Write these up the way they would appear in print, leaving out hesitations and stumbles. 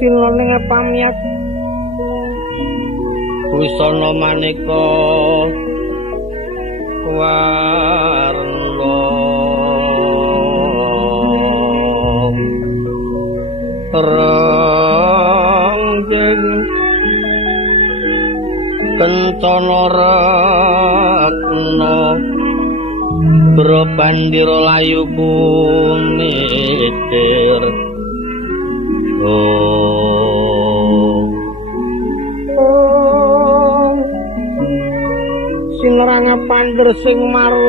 tilaning pamiyat busana maneka warna rangjing kencana ratna berbandira layu punitir sinerang panjer sing maruta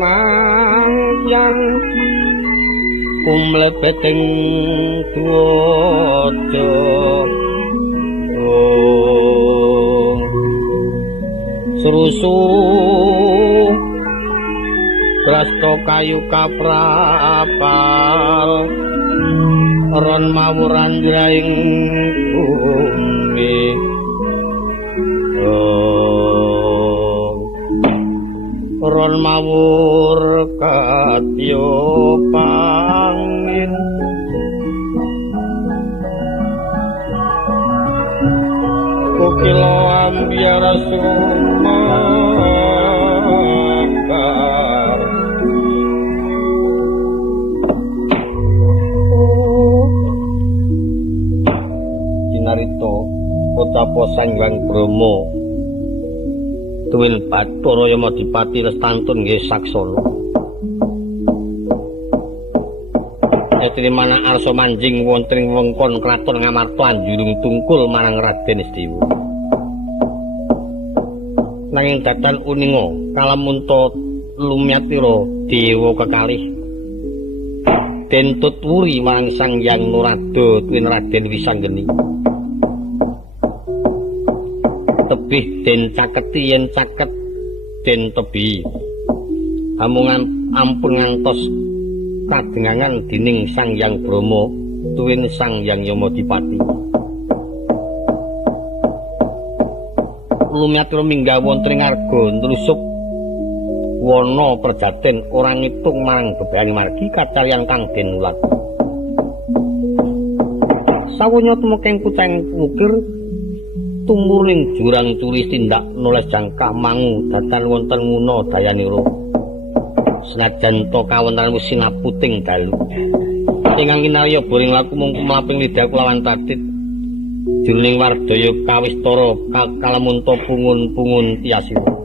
mangyan kumlebeting tuwaja Surusu Brasta kayu kaprapal ron mawuran jaing bumi ron mawur katyo pangin kukilo ambiara sumakar Cinarito Kotapa Sanghyang Brahma tuwin Bathara Yamadipati lestantun nggih saksana Etrimana arsa manjing wonten ing wewengkon kraton Ngamarta anjurung tungkul marang Raden Istiwa nanging datan uninga kalamunta lumyatira dewa kekalih den tutwuri marang Sang Hyang Narada tuwin Raden Wisanggeni tebih den caketi yen caket den tebi amungan ampun ngantos kadengangan dening Sang Hyang Brahma tuwin Sang Hyang Yamadipati lumiatira minggah wonten ing arga ntrusuk wana perjaten ora ngitung marang bebaring margi kacarian kang den ulat sawanya tumekeng kucing ukir tumuring jurang tulis tindak nulis jangkah mangu datan wonten nguna dayanira senajan to kawontenan wis sinaputing dalu ingkang kinarya boring laku mung mlaping lidah kulawan tadit jroning wardaya kawistara kalamunta pungun-pungun tiasira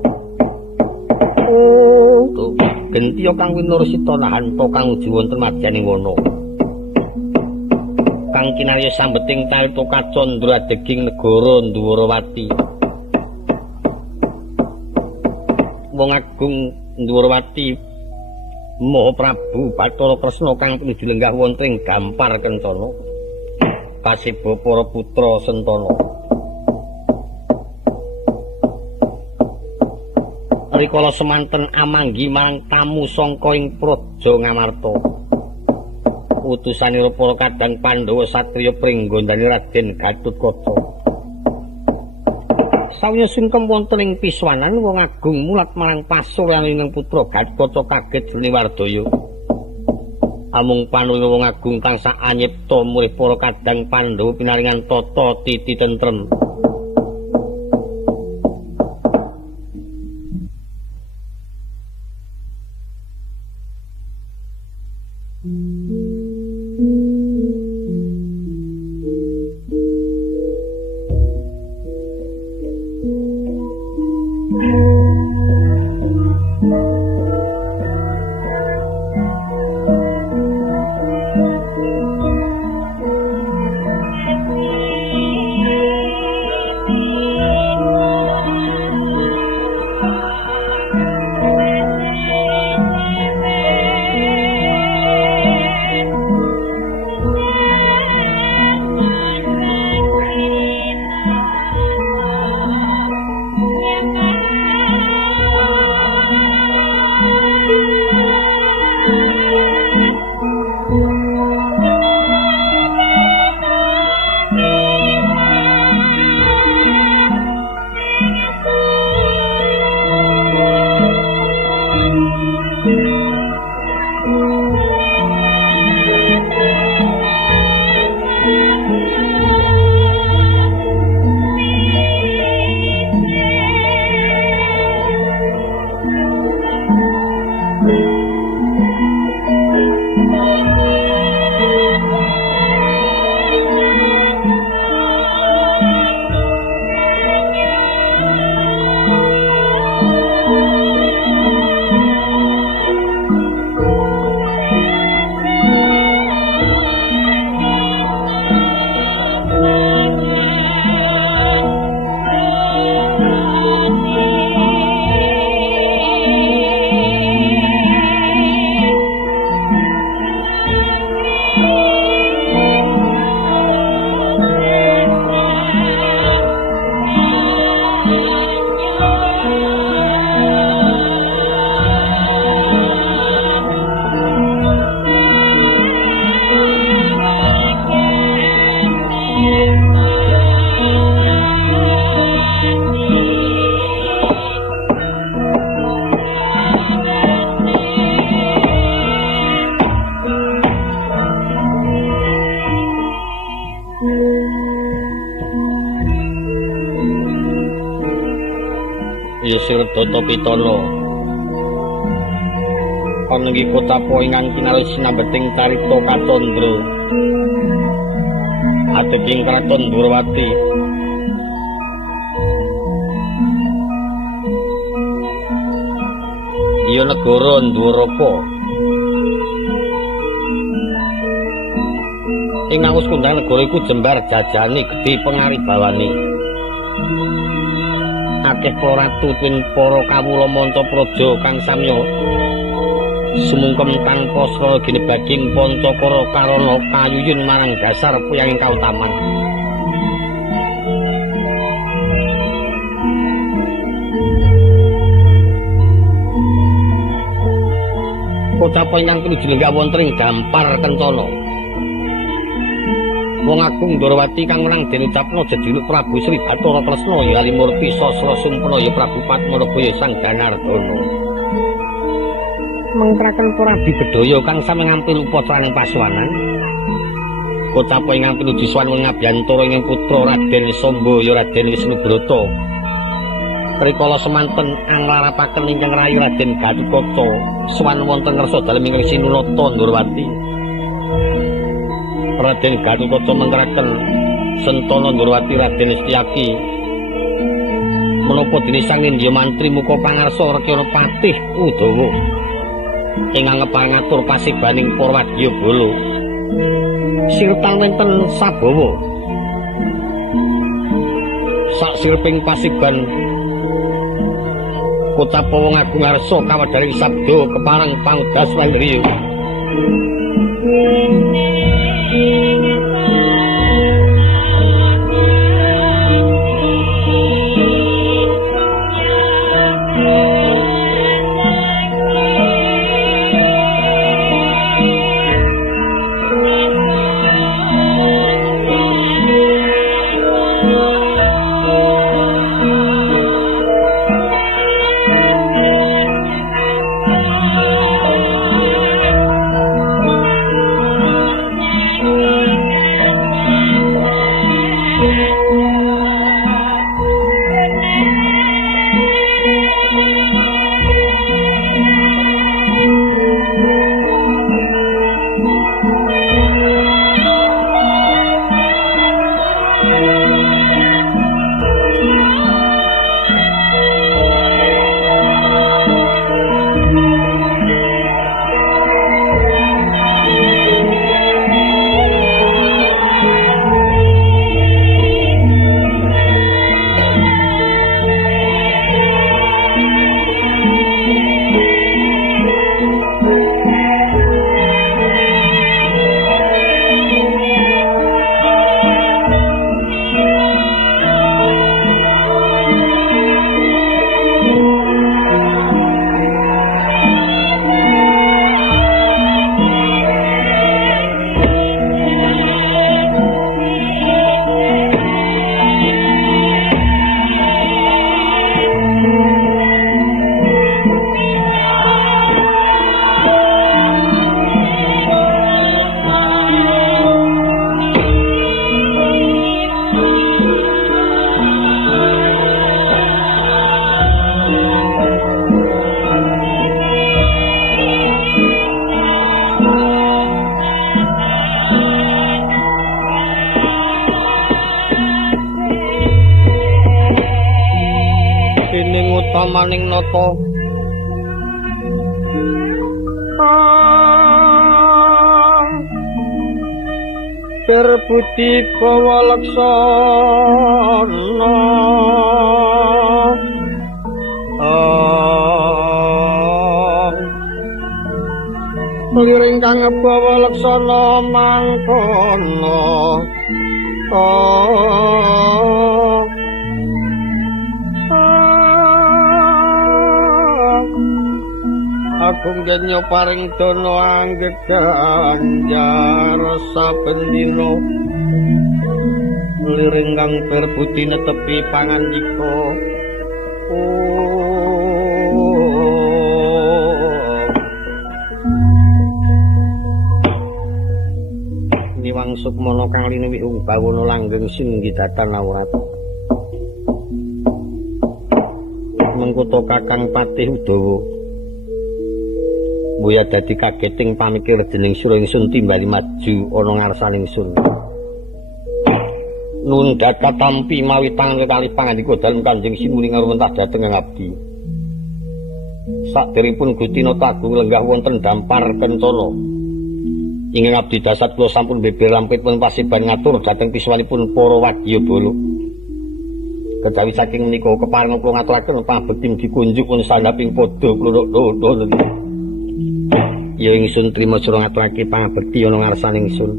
gentiya kang winursita nahan to kang uji wonten madyaning wana kang kinarya sambeting carita kacandra deging negara Ndwarawati wong agung Ndwarawati Maha Prabu Bathara Kresna kang pinuju lenggah wonten ing Gampar Kencana Pasiba para putra Sentana rikala semanten amanggi marang tamu sangka ing Praja Ngamarta utusanira para kadang Pandhawa satriya pringgondani Raden Gatotkaca sawya singkem wonten ing piswanan wong agung mulat marang pasuryaning putra Gatotkaca kaget jroning wardaya amung panuwun wong agung tansah anyipta mulih para kadang Pandhawa pinaringan tata titi tentrem Sirdata Pitana ana ing Kotapa ingkang kinalih sinambeting carita Katandra ateking Kraton Dwarawati ya negara Dwarapa ing ngaus kundang negara iku jembar jajane gedhe pangaribawani akeh para ratu tuwin para kawula Mantapraja kang samya sumungkem tanpa sra ginebaging Pancakara karana kayuyun marang dasar puyanging kautaman. Kotapa ingkang pinuju lenggah wonten ing Dampar Kencana. Wong Agung Dwarawati kang menang den ucapna jejuluk Prabu Sri Bathara Tresna ya Alimurti Sasra Sumpena ya Prabu Padmanabaya Sang Ganardana. Mengkraken para abdi bedhaya kang sami ngampil upacara pasuwanan. Kotapa ingkang pinuju sowan ngabiyantara ing putra Raden Samba ya Raden Wisnubrata. Rikala semanten anglarapaken ingkang rayi Raden Gatotkaca sowan wonten ngersa dalem ing Sinunata Dwarawati. Raden Gatotkaca mengkeraken Sentana Dwarawati Raden Setyaki menapa dene sang Indya mantri muka pangarsa Rekyana Patih Udawa ingkang ngeparingatur pasibaning para wadyabala sirtan wenten sabawa sak sirping pasiban Kotapa wong agung arsa kawadaring sabda kepareng pangudas wandriya. maning nata Berbudi kawalaksana liring kang kawalaksana mangkono Agung genyo paring dono anggeganjar saben dina liring kang berbudi netepi pangandika Niwang Sukmana kang linuwih bawana langgeng singgidatan awrat mengkuto Kakang Patih Udawa Boya dadi kageting pamikir dening sira ingsun timbali maju ana ngarsaning ingsun. Nun data tampi mawi tangan kali pangandika dalem Kanjeng Sinuwun ngarumentah dhateng abdi. Saderipun Gusti Nata Agung lenggah wonten dampar kencana. Ingkang abdi dasar kula sampun beber rampit pun pasiban ngatur dhateng piswanipun para wadyabala. Kejawi saking menika keparing kula ngaturaken pangabekti dikunjuk pun sandhaping padha kula ndodho. Ya ingsun trima sira ngaturake pangabekti ana ngarsaning ingsun.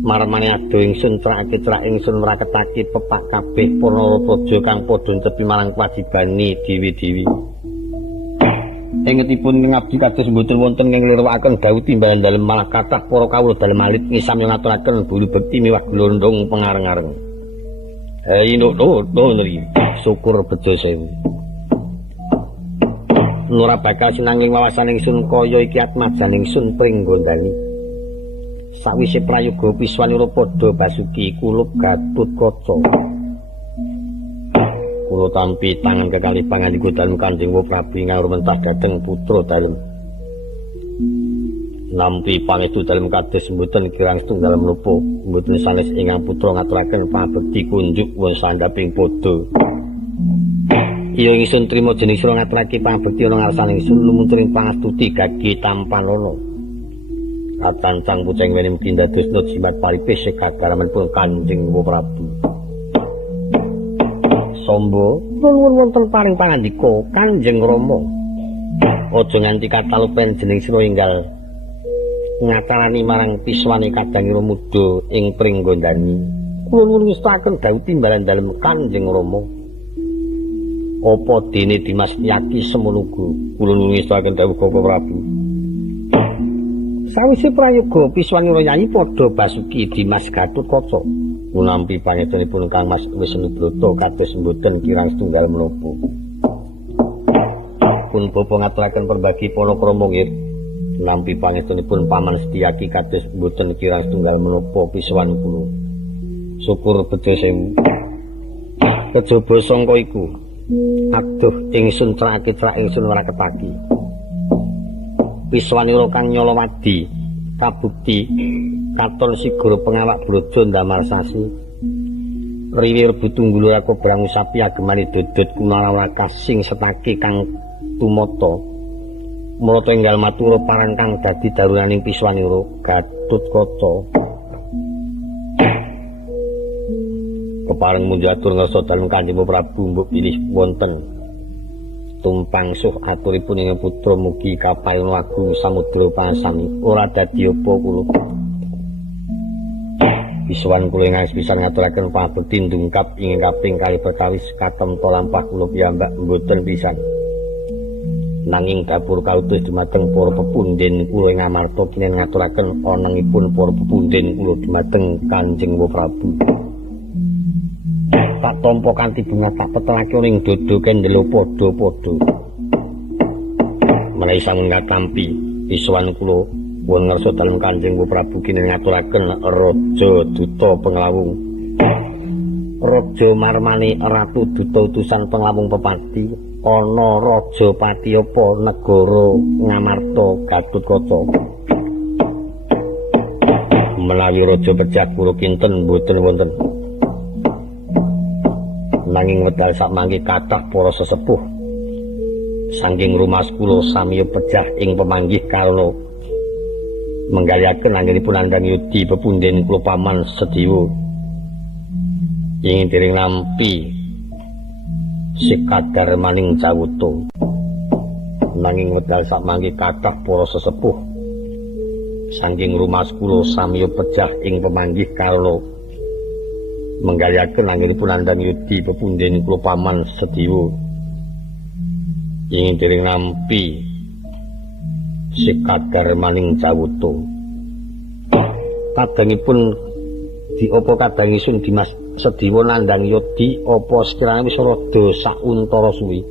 Marmane ado ingsun cerak ingsun mraketake pepak kabeh para praja kang padha ncepi marang kewajibane dewi-dewi. Ingetipun ngabdi kados mboten wonten ing nglirwakaken dawuh timbalan dalem malah kathah para kawula dalem alit ngisami ngaturaken bulu bekti miwah glondhong pengareng-areng. Ino nri syukur bejo sewu. Nora bakal sinanging wawasan ingsun kaya iki atmajan ingsun pringgondani. Sawise prayoga piswanira padha Basuki kulup Gatutkaca. Kula tampi tangan kekalih pangandika dalem Kanjeng Prabu ngarumentah dhateng putra dalem. Nampi pangestu dalem kados mboten kirang setunggal menapa mboten sanes ingkang putra ngaturaken pangabekti kunjuk wong sandhaping padha. Iya ingsun trima jeneng sira ngaturake pangabekti ana ngarsaning ingsun lumunturing pangastuti gage tampanana. Katancang puceng wene mugi ndadosna jimat paripis sekagaramanipun Kanjeng Prabu. Samba nuwun wonten paring pangandika Kanjeng Rama. Aja nganti katalupen jeneng sira enggal ngatarani marang piswane kadangira muda ing pringgondani. Kula nuwun ngestaken dawuh timbalan dalem Kanjeng Rama. Apa dene Dimas Yaki semonogo kula nuwun ngestaken dawuh Koko Prabu. Sawise prayoga piswanira Yayi padha Basuki Dimas Gatutkaca nampi pangetunipun Kang Mas Wisnubrata kados mboten kirang setunggal menapa. Pun bapa ngaturaken perbagi palakrama nggih nampi pangetunipun Paman Setyaki kados mboten kirang setunggal menapa piswan kula. Syukur bejo sewu. Kejaba sangka iku aduh ingsun cerak ingsun ora ketaki. Piswanira kang nyolowadi kabukti katon sigara pengawak brojo ndamar sasi. Riwir butunggul aku brangu sapi agemane dodot kunalawa kasing setake kang tumata. Mula enggal matur parang kang dadi darunaning piswanira Gatutkaca. Kepareng munjatur ngersa dalem Kanjeng Prabu mbok pilih wonten tumpang suh aturipun ing putra mugi kapayon agung samudra pasami ora dadi apa kula. Biswan kula ingkang pisan ngaturaken pangabekti ndungkap ing kaping kalih perkawis katemto lampah kula piyambak mboten pisan. Nanging dapur kautus dumateng para pepunden kula ing amarta kinen ngaturaken onengipun para pepunden kula dumateng Kanjeng Prabu. Tak tampa kanthi bunga tak petelake ning dodo kendelo padha-padha. Menawi sampun ngatampi piswan kula won ngersa dalem Kanjeng Prabu kinen ngaturaken raja duta penglawung. Raja Marmane Ratu duta utusan penglawung pepati ana Raja Patiyapa negara Ngamarta Gatutkaca. Menawi raja pejah kula kinten mboten wonten. nanging wedal sakmangke kathah para sesepuh saking rumas kula samiya pejah ing pemanggih karana menggaliaken anggenipun andang yudi pepunden kula paman Sediwa ingin dereng nampi sikadar maning jawuta nanging wedal sakmangke kathah para sesepuh saking rumas kula samiya pejah ing pemanggih karana menggaliaken anggenipun andang yudi pepunden kula paman Sediwa ingin dereng nampi sikadar maning jawuta kadangipun diopo kadangisun Dimas Sediwa nandang yodi apa sekiranya wis rada sauntara suwi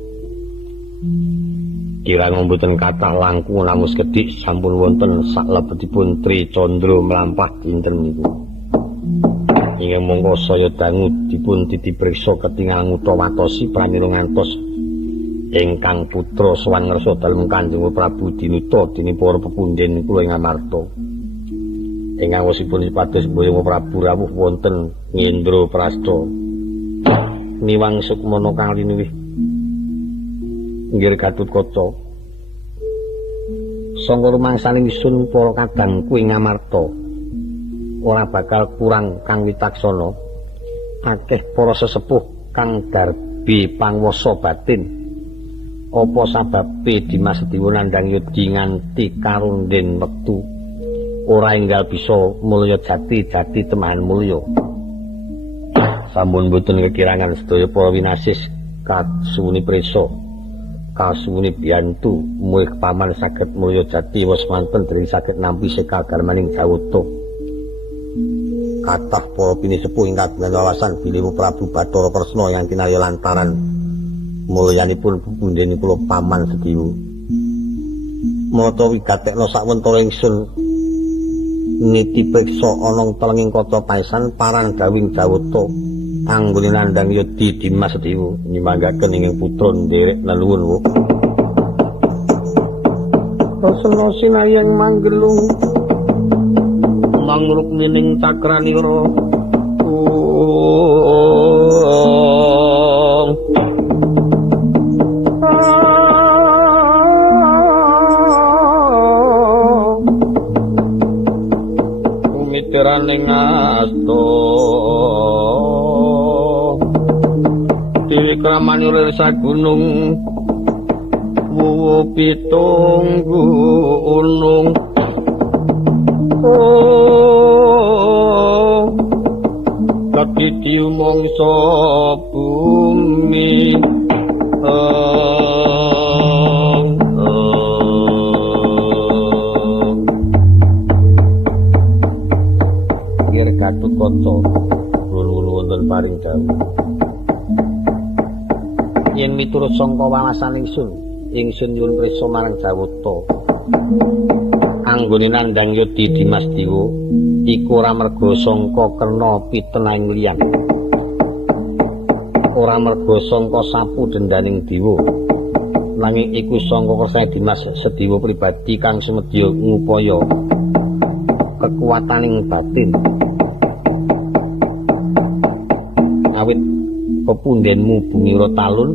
kirang mboten kathah langkung namus kedhik sampun wonten saklebetipun Tri Candra mlampah dinten niku ingkang mongko saya dangu dipun titipriksa ketingal Ngutawatosi pramila ngantos ingkang putra sowan ngersa dalem Kanjeng Prabu Dinuta dening para pepunden kula ing Amarta ingkang wosipun sipados Mbaya Prabu rawuh wonten Ngendra Prasta niwang Sukmana kalinuwih inggih Gatotkaca sangka rumangsaning isun para kadangku ing Amarta ora bakal kurang kang witaksana akeh para sesepuh kang darbi pangwasa batin apa sababe Dimas Sediwa nandang yodi nganti karunden wektu ora enggal bisa mulya jati temahan mulya sampun boten kekirangan sedaya para winasis kasuwuni prisa kasuwuni biyantu muih paman saged mulya jati wis manten dereng saged nampi sekagar maning jawuta kathah para pinisepuh ingkang kagungan wawasan bilih Prabu Bathara Kresna yang kinarya lantaran mulyanipun pepunden kula paman Sediwa mata wigatekna sawentara ingsun niti priksa ana telenging kota Paisan parang gawing jawuta anggone nandang yodi Dimas Sediwa nyimanggaken ing putra nderek leluhur Rasana sinayang manggelung mangruk nining cakranira Umiteran ing asta Dewi kramani resa gunung wuwu pitung gunung Kapiti mangsa bumi Ngir Gatotkaca lulu wonten paring dawuh yen miturut sangka wawasan ingsun nyuwun prisa marang jawuta anggone nandang yodi Dimas Sediwa iku ora merga sangka kena pitenaing liyan ora merga sangka sapu dendaning dewa nanging iku sangka kersane Dimas Sediwa pribadi kang sumedya ngupaya kekuataning batin awit pepundenmu Bumira Talun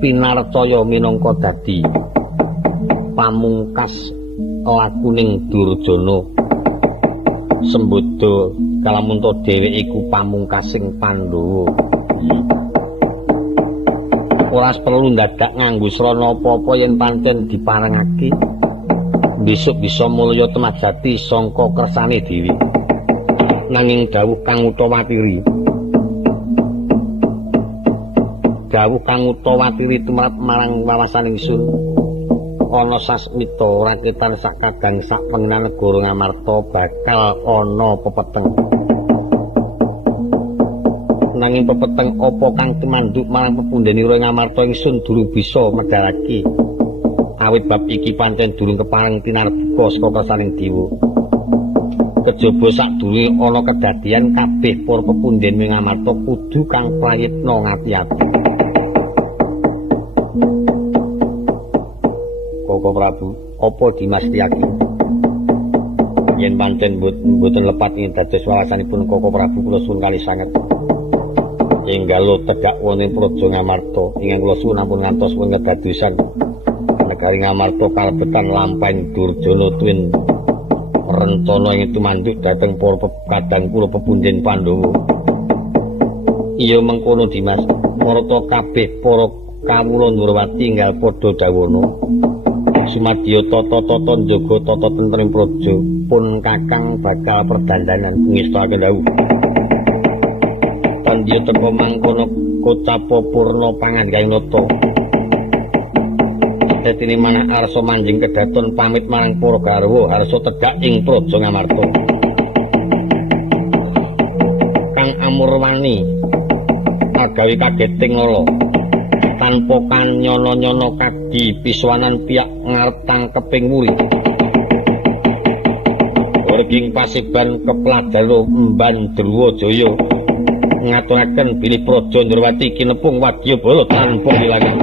pinarcaya minangka dadi pamungkas lakuning Durjana Sembada kalamunta dheweke iku pamungkasing Pandhawa ora perlu ndadak nganggo srana apa-apa yen pancen diparengake besok bisa mulya temajati sangka kersane dhewe nanging dawuh kang Utawatiri tumrap marang wawasan ingsun ana sasmita rakitan sakadang sakpengenan negara Ngamarta bakal ana pepeteng nanging pepeteng apa kang tumanduk marang pepundhenira Ngamarta ingsun durung bisa medharake awit bab iki pancen durung kepareng tinarbuka saka kersaning dewa kejaba sadurunge ana kedadian kabeh para pepunden Ngamarta kudu kang prayitna ngati-ati Koko Prabu, apa Dimas Tiyaki? Yen pancen mboten lepat ing dados wawasanipun Koko Prabu kula suwun kalih sanget. Enggalo tegak wonten Praja Ngamarta ingkang kula suwun ampun ngantos pun kedadosan negari Ngamarta kalebetan lampahing Durjana tuwin rencana ing tumanduk dhateng para kadang kula pepunjen Pandhawa. Iya mengkono Dimas, marata kabeh para kawula Ndrawati enggal padha dawana. Sumadya tata-tata njaga tata tentrem praja pun kakang bakal perdandanan ngestakaken dawuh. Pandya teka mangkono kocapa purna pangandikaing nata. Dadine manah arsa manjing kedaton pamit marang para garwa arsa tegak ing Praja Ngamarta. Kang Amurwani agawe kageting lala tanpa kanyono-nyono kadi piswanan piyak ngarep tangkeping muri. Warging pasiban kepladalo Emban Drwajaya ngaturaken bilih Praja Ndrawati kinepung wadyabala tanpa wilangan.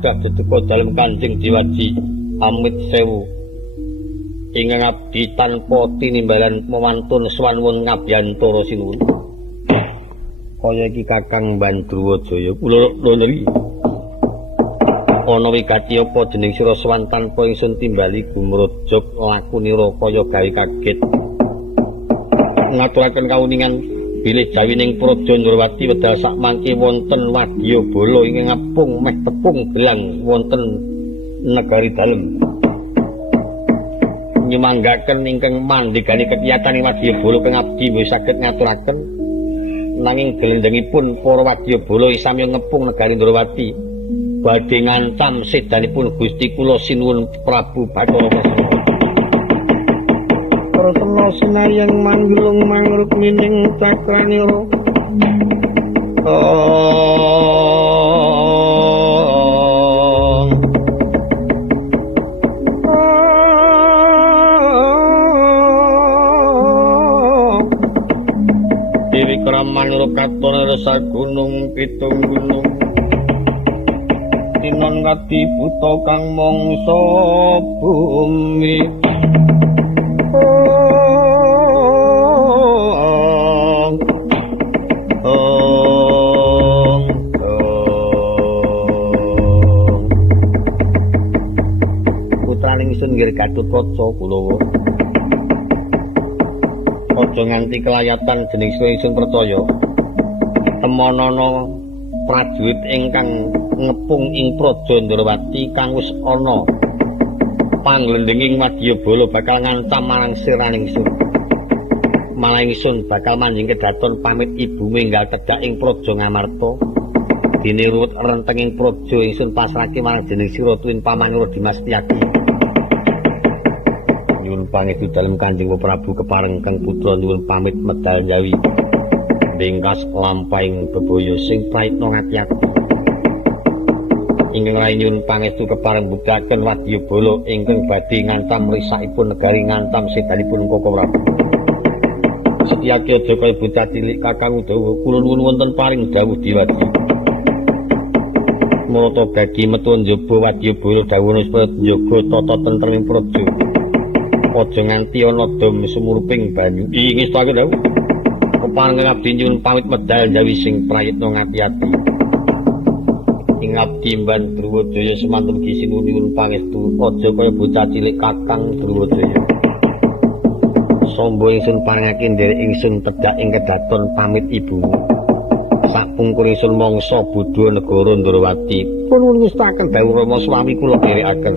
Dedeka dalem Kanjeng Diwaji amit sewu ingkang abdi tanpa tinimbalan mewantun swanwun ngabyantara sinuwun. Kaya iki Kakang Emban Drwajaya kula nuli. Ana wigati apa dening sira swan tanpa ingsun timbali gumrojog lakunira kaya gawe kaget. Ngaturaken kawuningan bilih jawining Praja Ndrawati wedal sakmangke wonten wadyabala ingkang ngapung meh tepung gelang wonten negari dalem. Nyemanggaken ingkang mandhegani kekiyatan ing wadyabala kang abdi wis saged ngaturaken nanging glendhengipun para wadyabala sami ngepung negari Ndrawati badhe ngancam sedanipun Gusti kula sinuwun Prabu Bathara Prasna. Ratna sinayang manggulung mangruk mining cakranira. Dewi Kramanira katon resa gunung pitung gunung. Tinon ngati buta kang mangsa bumi. Putraning ingsun nggih Gatotkaca Kulawa. Aja nganti kelayatan dening ingsun percaya. Temonana prajurit ingkang ngepung ing Praja Ndrawati kang wis ana panglendhenging wadyabala bakal ngancam marang siraning ingsun. Malah ingsun bakal manjing kedaton pamit ibu menggal tegak ing Praja Ngamarta. Dene ruwet rentenging praja ingsun pasrahke marang dening sira tuwin pamanira Dimas Tiyaki. Nyuwun pangestu dalem Kanjeng Prabu kepareng kang putra nyuwun pamit medal njawi. Bengkas lampahing bebaya sing praitna ngati-ati. Ingkang nyuwun pangestu kepareng buktaken wadyabala ingkang badhe ngancam risakipun negari ngancam sedanipun Koko Prabu. Setyaki aja kaya bocah cilik Kakang Udawa kula nuwun wonten paring dawuh Diwaji. Marata gagi metu njaba wadyabala dawana supaya njaga tata tentreming praja. Aja nganti ana dom sumuruping banyu. Ing istake dawuh. Kepareng abdi nyuwun pamit medal njawi sing prayitna ngati-ati. Ing abdi Emban Drwajaya semanten mugi sinuwun pangestu aja kaya bocah cilik Kakang Drwajaya. Sombo ingsun parengake nderek ingsun tegak ing kedaton pamit ibu. Sapungkur ingsun mangsa Buddha negara Ndrawati. Pun ngestaken dawuh Rama swami kula dherekaken.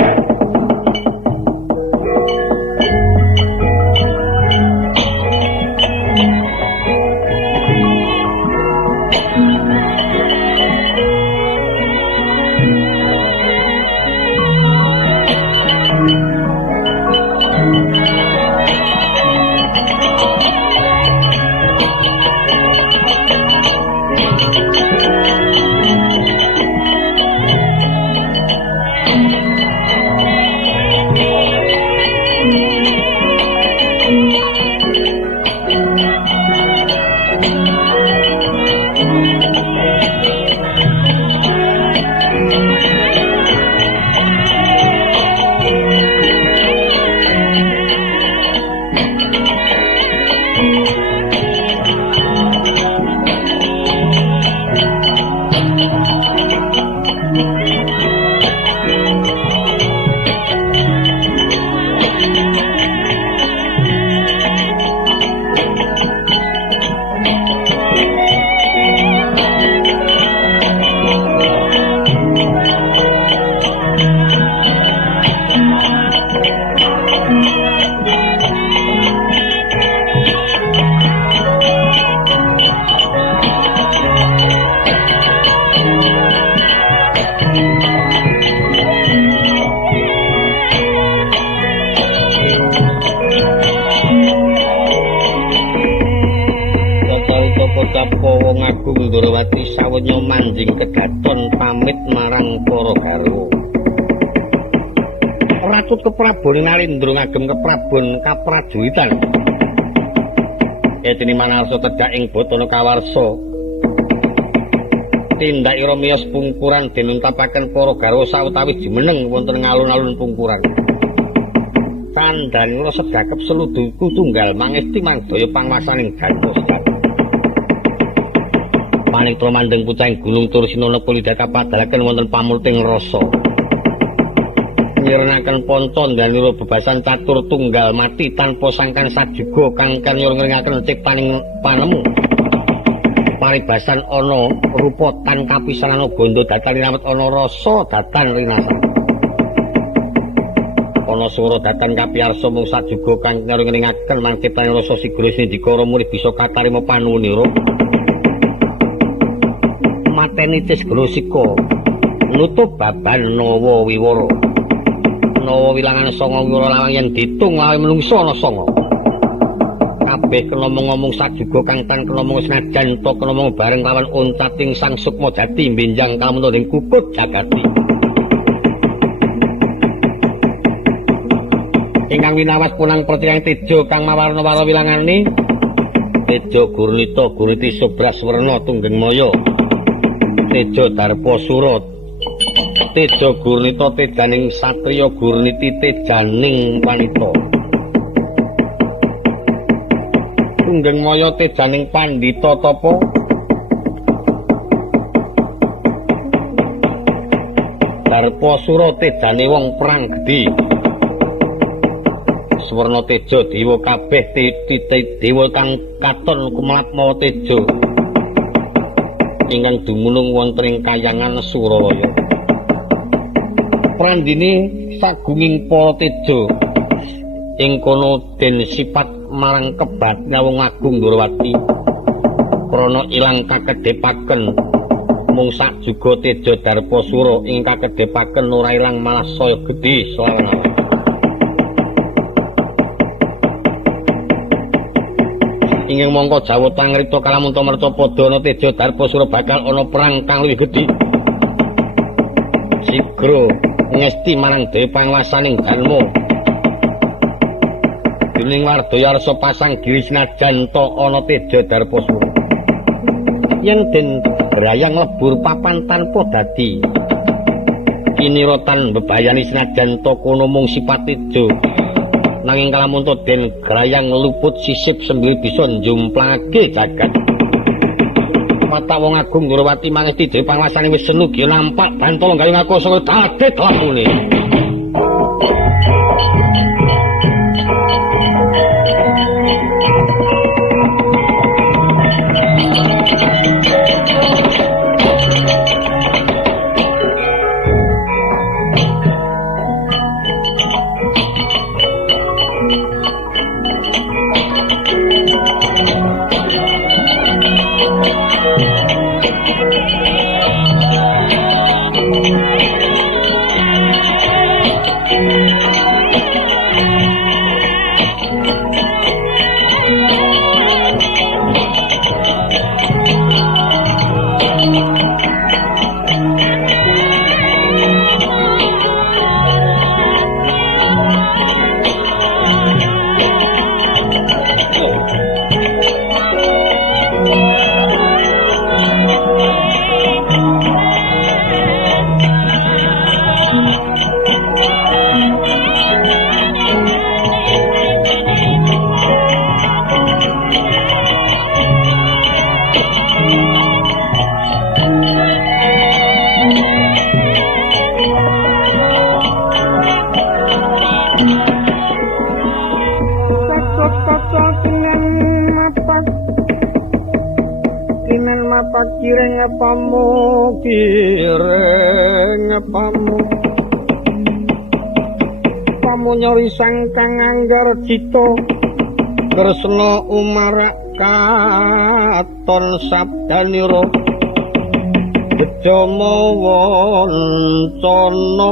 apa wong agung Ndrawati sawenya manjing kedaton pamit marang para garwa. Ratut keprabon Nalendra ngagem keprabon kaprajuitan. Yadene manarsa tedhak ing Batana Kawarsa. Tindakira miyos pungkuran dinuntapaken para garwa sawetawis jumeneng wonten ngalun-alun pungkuran. Sandhanira sedakep seluduku tunggal mangesti mangdaya pangwasaning Jantos. Manikra mandeng pucahing gunung Tursina Nepulida kapadalaken wonten pamulting rasa. Nyirnaken ponton danira bebasan catur tunggal mati tanpa sangkan sajuga kang nyurengaken ciptaning panemu. Paribasan ana rupa tan kapisanana bondo datan rinawet ana rasa datan rinasan. Ana swara datan kapiyarsa mung sajuga kang nyurengaken mangkitaning rasa sigra sindikara mulih bisa katarima panuwunira. Mateni Cisgrosika nutup baban Nawa Wiwara. Nawa wilangan sanga wiwara lawang yen ditung lawe menungsa ana sanga. Kabeh kena ngomong sajuga kang tan kena mung senajan to kena mung bareng lawan untating Sang Sukmajati benjang kamunta ing kukut jagati. Ingkang winawas punang pertiyang teja kang mawarna-warna wilangane Teja Gurnita Gurniti Subraswerna Tunggeng Maya. Teja Darpasura Teja Gurnita tejaning satriya Gurniti tejaning wanita. Tunggeng Maya tejaning pandhita tapa. Darpasura tejane wong perang gedhe. Swerna Teja dewa kabeh dewa kang katon kumelat mawa teja. Ingkang dumunung wonten ing Kahyangan Surawaya. Prandini sagunging para teja ing kono den sifat marang kebatnya wong agung Ndrawati. Krana ilang kakedhepaken mung sajuga teja Darpasura ing kakedhepaken ora ilang malah saya gedhe slawana. Ingkang mongko jawata ngrita kalamunta merta padha ana teja Darpasura bakal ana perang kang luwih gedhe. Sigra ngesti marang dewe panguwasaning Dalma. Dening Wardayarsa pasang diri senajan to ana teja Darpasura. Yen den brayang lebur papan tanpa dadi kinirotan bebayani senajan to kono mung sifat teja. Nanging kalamunta den grayang luput sisip sembili bisa njumplake jagat. Mata wong agung Ndrawati mangesti dewe panguwasaning Wisnu Gya nampak dantala gayung aku saka dadet lakune. Kireng apamu nyori sangkang anggar cita Kresna umarak katon sabdanira Gejama wancana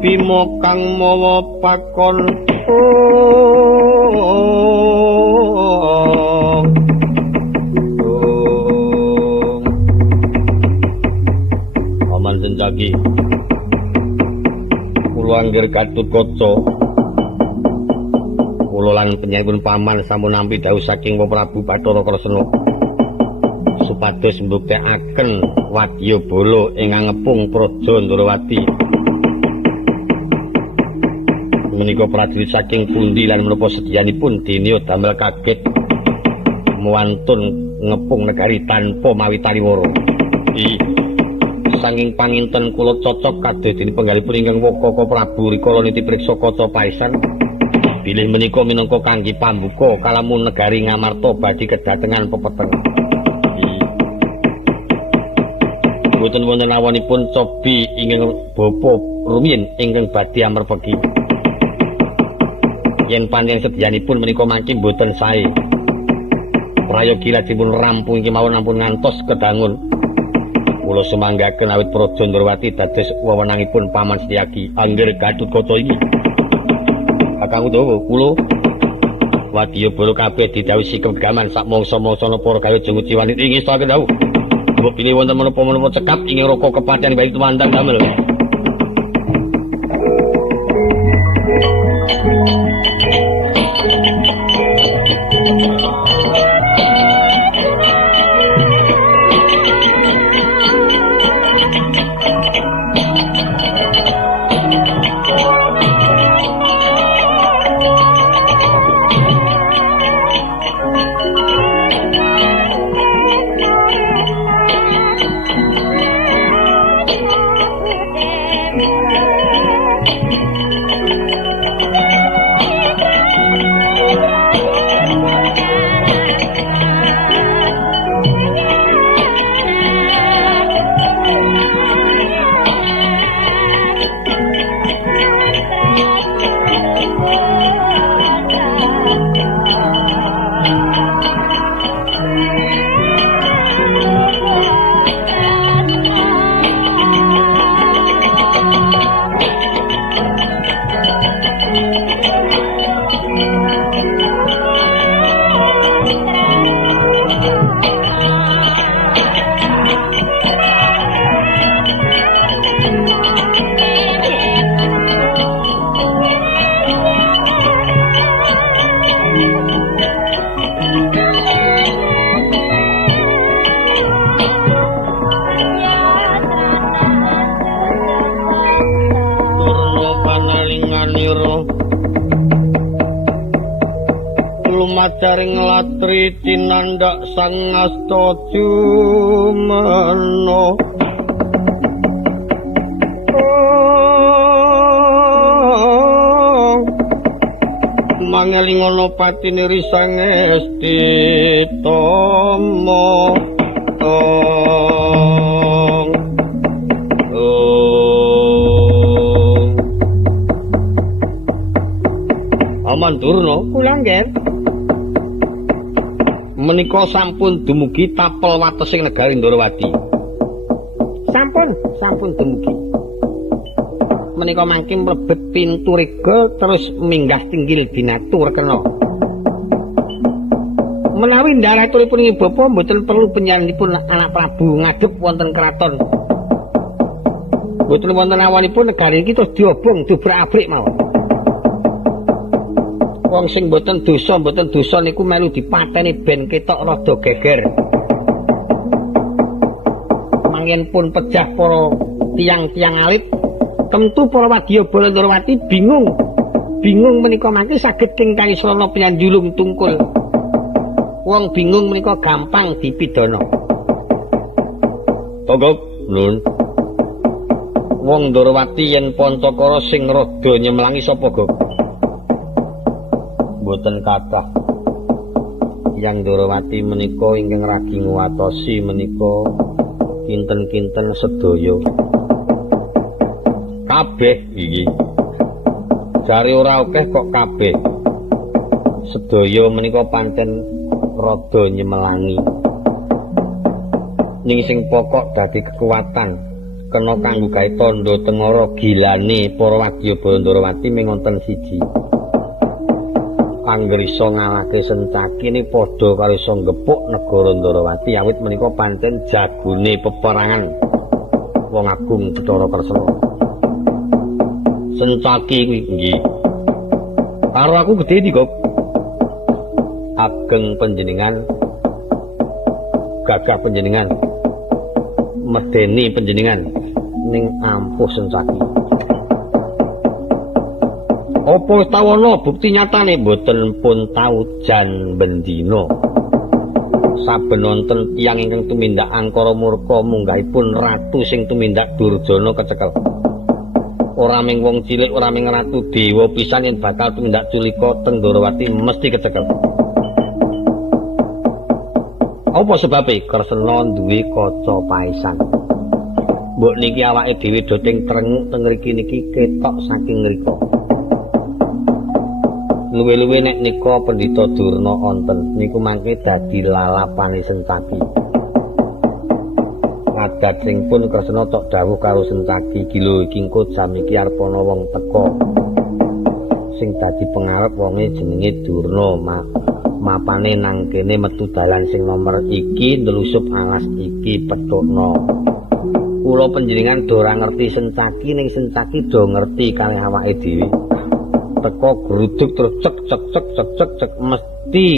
Bima kang mawa pakon Sencaki. Kula anggere Gatotkaca. Kula lan penyayapun paman sampun nampi dawuh saking Prabu Bathara Kresna supados mbuktekaken wadyabala ingkang ngepung Praja Ndrawati. Menika prajurit saking pundi lan menapa sedyanipun dene damel kaget muantun ngepung negari tanpa mawi taliwara. Sanging panginten kula cocok kados dene penggalipun ingkang Wakaka Prabu rikala niti priksa kaca paisan bilih menika minangka kangge pambuka kalamun negari Ngamarta badhe kedatengan pepeteng. Boten wonten awanipun cobi ingkang bapa rumiyin ingkang badhe amerpegi. Yen pancen sedyanipun menika mangke boten sae. Prayogi lajengipun rampung kemawon ampun ngantos kedangun. Kula semanggaken awit Praja Ndrawati dados wewenangipun Paman Setyaki angger Gatotkaca iki. Kakang Udawa kula wadyabala kabeh didhawuhi sikep gaman sak mangsa-mangsana para gawe jenguci wanit ingin saken dawuh. Mbok pilih wonten menapa-menapa cekap ingin raka kepaten baik tumandang damel. Lumacaring latri tinandak sang asta jumena mangelingono patine risang esti tomo Aman Durna kula nggih menika sampun dumugi tapel watesing negari Ndrawati. Sampun dumugi. Menika mangke mlebet pintu rega terus minggah tinggil dinatur kena. Menawi ndaraturipun ing bapa mboten perlu penyaranipun anak Prabu ngadhep wonten kraton. Mboten wonten awanipun negari iki terus diobong dobrak-abrik mawon. Wong sing mboten dosa niku melu dipateni ben ketok rada geger. Mangyen pun pejah para tiang-tiang alit, tentu para wadyabala Ndrawati bingung menika mangke saged king Kaisrana penyanjulung tungkul. Wong bingung menika gampang dipidana. Togok, Nun. Wong Ndrawati yen Pancakara sing rada nyemlangi sapa, Gok? Boten kathah. Yang Ndrawati menika ingkang ragi nguwatosi menika kinten-kinten sedaya. Kabeh iki. Jare ora akeh kok kabeh. Sedaya menika pancen rada nyemelangi. Ning sing pokok dadi kekuatan kena kanggo gawe tandha tengara gilane para wadyabala Ndrawati ming wonten siji. Angger iso ngalahke Sencaki ini padha karo iso nggepuk negara Ndrawati awit menika pancen jagone peperangan wong agung Bathara Kresna. Sencaki kuwi nggih. Karo aku gedhe iki, Gop. Ageng panjenengan, gagah panjenengan, medeni panjenengan ning ampuh Sencaki. Apa wis tawono bukti nyatane mboten pun tau jan bendina. Saben wonten tiyang ingkang tumindak angkara murka munggahipun ratu sing tumindak Durjana kecekel. Ora ming wong cilik, ora ming ratu dewa pisan yen bakal tumindak culika teng Ndarawati mesti kecekel. Apa sebabe Kresna duwe kaca paisan. Mbok niki awake dhewe doting trenguk teng mriki niki ketok saking ngrika. Luwe-luwe nek nika Pendhita Durna onten niku mangke dadi lalapane Sencaki. Adat sing pun Kresna tok dawuh karo Sencaki, "Iki lho iki engko jam iki arep ana wong teka." Sing dadi pengarep wonge jenenge Durna, mapane nang kene metu dalan sing nomor iki ndelusup alas iki petukna. Kula panjenengan do ora ngerti Sencaki ning Sencaki do ngerti kalih awake dhewe. Teko gruduk terus cek cek cek cek cek cek mesti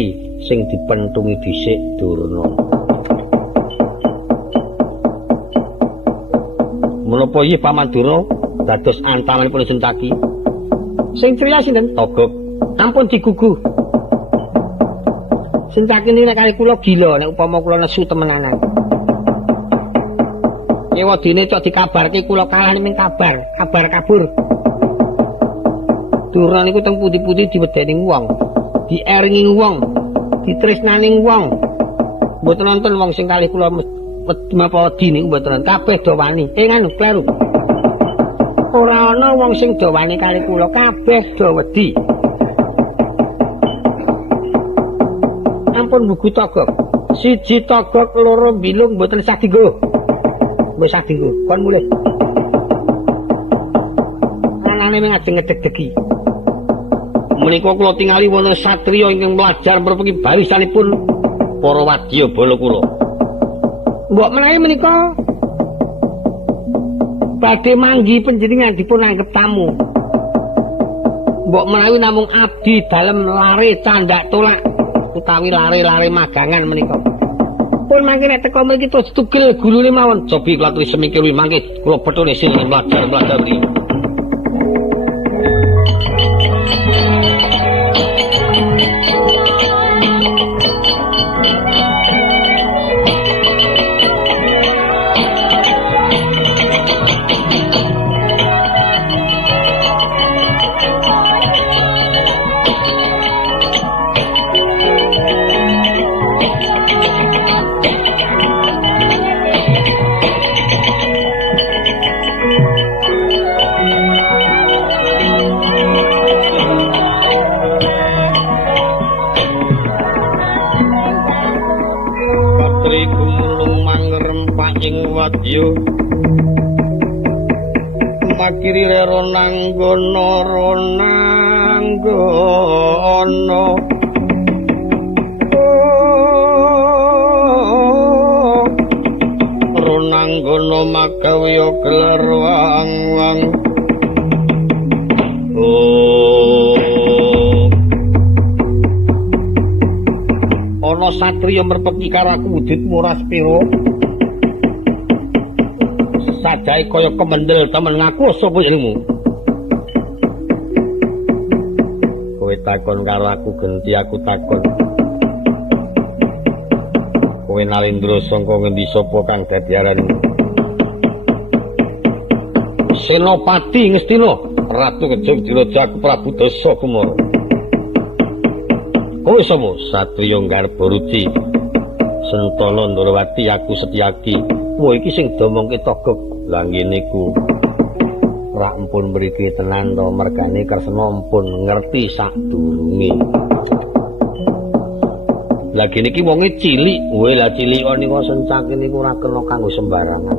sing dipentungi dhisik Durna. Menapa iki Paman Durna dados antamanipun Sencaki? Sing kriya sinten? Togog. Ampun digugu. Sencaki niki nek kali kula gila nek upama kula nesu temenanan. Ewadine cok dikabarke kula kalah ning kabar kabur. Durna niku teng pundi-pundi diwedeni wong, dierengi wong, ditresnani wong. Mboten wonten wong sing kalih kula menapa wedi niku mboten kabeh do wani. Nganu kleru. Ora ana wong sing do wani kalih kula, kabeh do wedi. Ampun buku togok. Siji togok, loro bilung mboten sah dienggo. Wis sah dienggo, kon mulih. Anane mung ajeng ngedeg-degi. Menika kula tingali wonten satriya ingkang mlajar merpeki barisanipun para wadya bala kula. Mbok menawi menika badhe manggi panjenengan dipun anggep tamu. Mbok menawi namung abdi dalem lare candak tolak utawi lare-lare magangan menika. Pun mangke nek teka mriki terus tugel gulune mawon. Cobi kula aturi semikir wi mangke kula pethune sing mlajar mriki. Wadya makiri rero nanggono ronanggono magawiya gelar wang-wang ana satriya merpeki karo aku wujud muras pira sajai kaya kemendel temen ngaku sapa jenengmu? Kowe takon karo aku genti aku takon. Kowe nalindra sangka ngendi sapa kang dadi aranmu? Senopati Ngastina, Ratu Kejog Dirajaku Prabu Dasa Kumara. Kowe sapa? Satriya Garbaruci. Sentana Ndarawati aku Setyaki. Kowe iki sing domongke togok. Lah ngene ku rak empun mriki tenan to mergane Kresna empun ngerti sadurunge. Lah kene iki wonge cilik, wae lah cilik nika Sencaki niku ora kena kanggo sembarangan.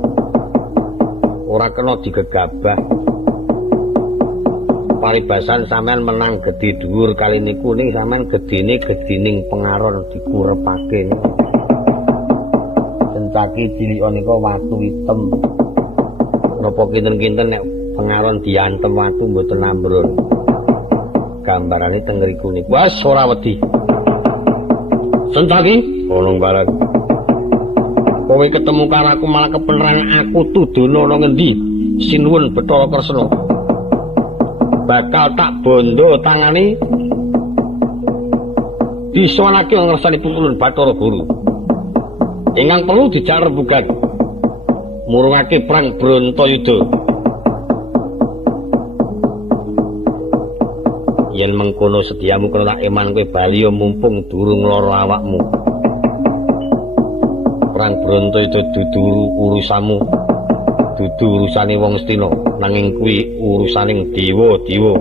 Ora kena digegabah. Paribasan sampean menang gedhe dhuwur kali niku ning sampean gedene gedining pengaron dikurepake. Sencaki cilik nika watu item. Napa kinten-kinten nek pengaron diantem watu mboten ambrun. Gambarane teng ngriku niku. Wes ora wedi. Sentaki ana barang. Kowe ketemu karo aku malah kepeneran aku tudono ana ngendi? Sinuwun Bathara Kresna. Bakal tak bondo tangane disowanake ngersani pukulun Bathara Guru. Ingkang perlu dijak rembugan. Murungake perang Bratayuda. Yen mengkono sediamu kena tak eman kowe bali mumpung durung lara awakmu. Perang Bratayuda dudu urusanmu, dudu urusane wong Astina, nanging kuwi urusaning dewa-dewa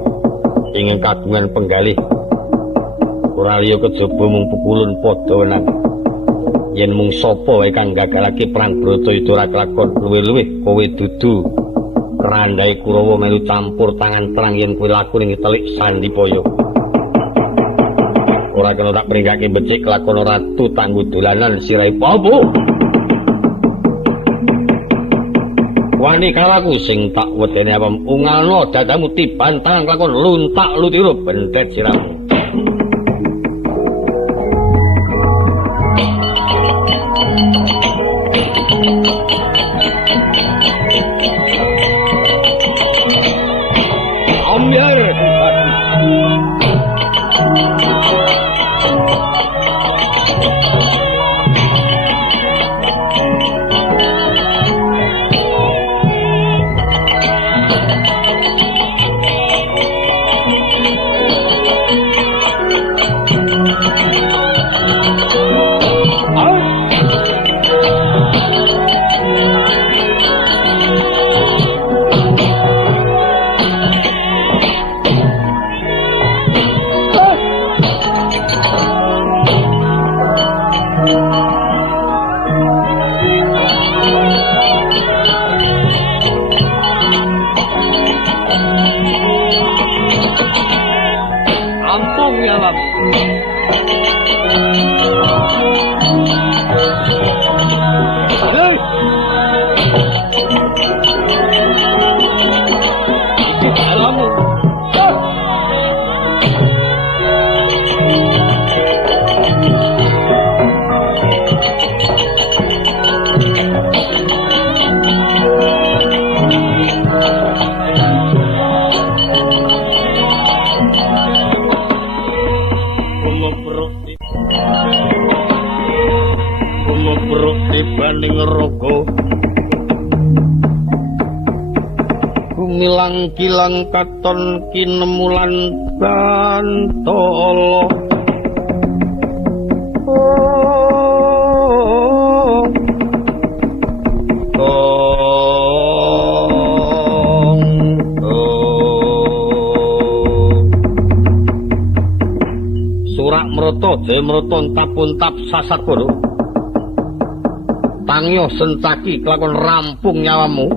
ingkang kagungan penggalih. Ora liya kejaba mung pukulun padha wenang. Yen mung sapa wae kang gagalake perang Bratayuda ora kelakon luwih-luwih kowe dudu randhae Kurawa melu campur tangan perang yen kowe laku ning telik Sandipaya. Ora kena tak pringgake becik kelakon ratu tangguh dolanan sirahe apa? Wani kalaku sing tak wedene apa ungalno dadamu tibantang kelakon luntak lutiro bentet siramu. Kilang katon kinemulan bantala Surak Mrata Jayamrata entap-untap sasakono tangyo sencaki kelakon rampung nyawamu.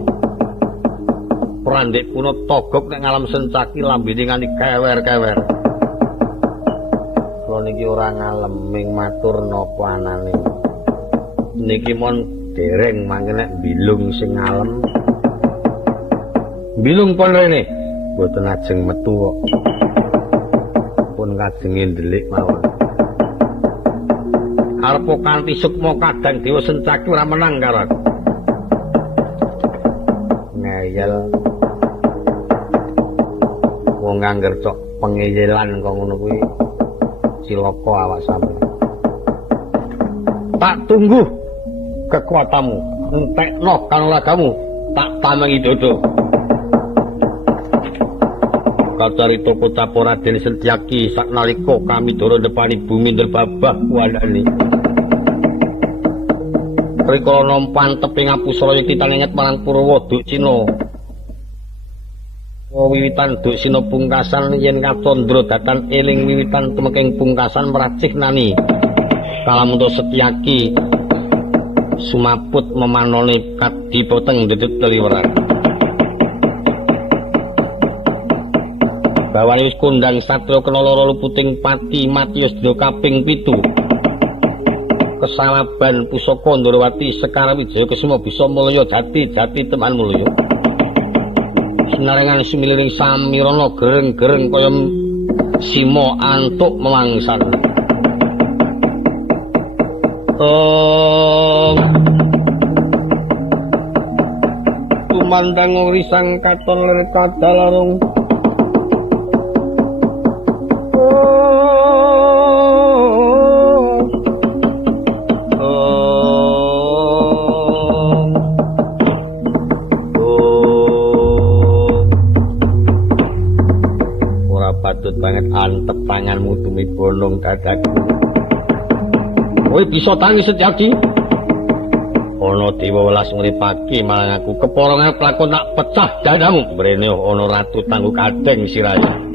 Randek kuno togok nek ngalam sencaki lambene nganti kewer-kewer. Kula niki ora ngaleming matur napa anane. Niki mon dereng mangke nek bilung sing ngalem. Bilung pon rene mboten ajeng metu kok. Pun kajenge ndelik mawon. Arep kanthi sukma kadang dewa sencaki ora menang karo aku. Ngeyel wong angger cok pengeyelan kok ngono kuwi cilaka awak sampe. Tak tunggu kekuatanmu, entekno kanuragamu, tak tamangi dodo. Kacarita kota Raden Setyaki saknalika kami doro depani bumi Ndarbabah kuwadane. Rikala nompan teping Apusara iki talinget marang Kurawa Duk Cina. Wiwitan Duk Sina pungkasan yen katandra datan eling wiwitan tumeking pungkasan meracih nani kalamunta Setyaki sumaput memanone kadipoteng dedet keliweran bawane wis kondang satya kena lara luputing pati mati dina kaping 7 kesalaban pusaka Ndrawati Sekar Wijaya Kesuma bisa mulya jati teman mulya Sinarengan sumiliring samirana gereng-gereng kaya simo antuk memangsan. Tumandang urisang katon lir kadalarung. Patut banget antep tanganmu tumi bolong dadaku. Kowe bisa tangi sejati. Ana dewa welas ngripake marang aku keporongan pelakon tak pecah dadamu. Mrene ana ratu tangguh kadeng siraya.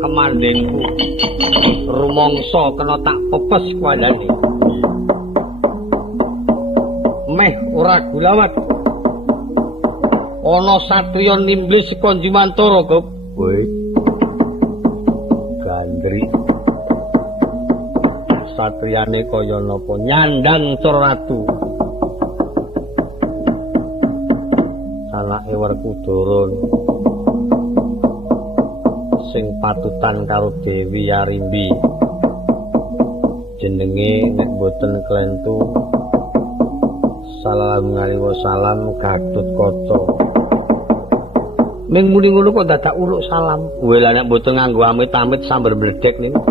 Kemandengku rumangsa kena tak pepes kuandane meh ora gulawat ana satriya nimblis saka Jimantara kep kowe gandri satriyane kaya napa nyandang Ratu anake Werkudara sing patutan karo Dewi Arimbi jenenge nek boten klentu salam ngaliwa salam Gatotkaca ming muni ngono kok dadak uluk salam kowe lha nek boten nganggo amit-amit sambar mledek niku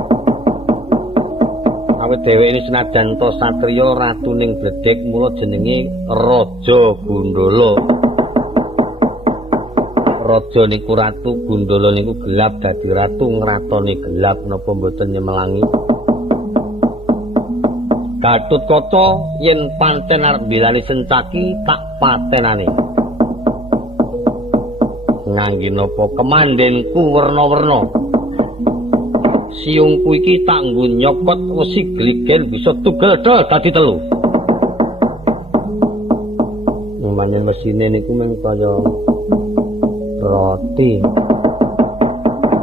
awet dheweke ini senajan to satriya ratuning Bledhek mula jenenge Raja Gundala Raja niku ratu, Gundala niku gelap dadi ratu ngratoni gelap napa mboten nyemelangi. Gatotkaca yen panten arep bilani Sencaki tak patenane. Ngangge napa kemandenku werna-werna. Siungku iki tak nggo nyopot wesi gligen bisa tugel dadi telu. Manjen mesine niku mung kaya roti.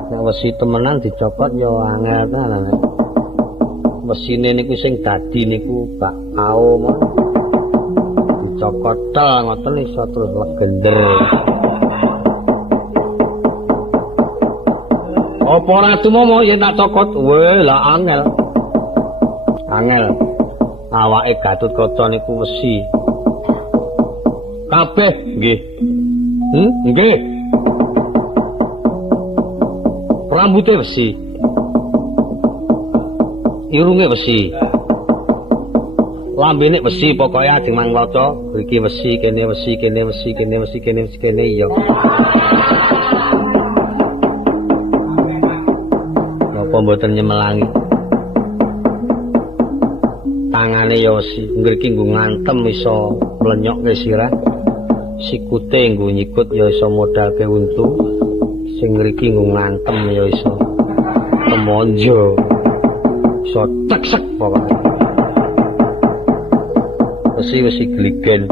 Nek wesi temenan dicopot ya angel tenan. Mesine niku sing dadi niku bak ao mon. Dicopot tel ngoten iso terus legender. Apa ora tumomo yen tak cokot? Weh, lah angel. Angel. awake Gatotkaca niku wesi. Kabeh nggih. Nggih. Rambute wesi. Irunge wesi. Lambene wesi pokoke ajeng mangwaca iki wesi kene wesi kene wesi kene wesi kene wesi kene iya. Napa mboten nyemelangi? Tangane ya wesi, ngriki nggo ngantem iso mlenyokke sirah. Sikute nggo nyikut ya iso modalke untu. Sing ngriki nggo ngantem ya iso temonjo. Iso teksek pokoke. Wesi gligen.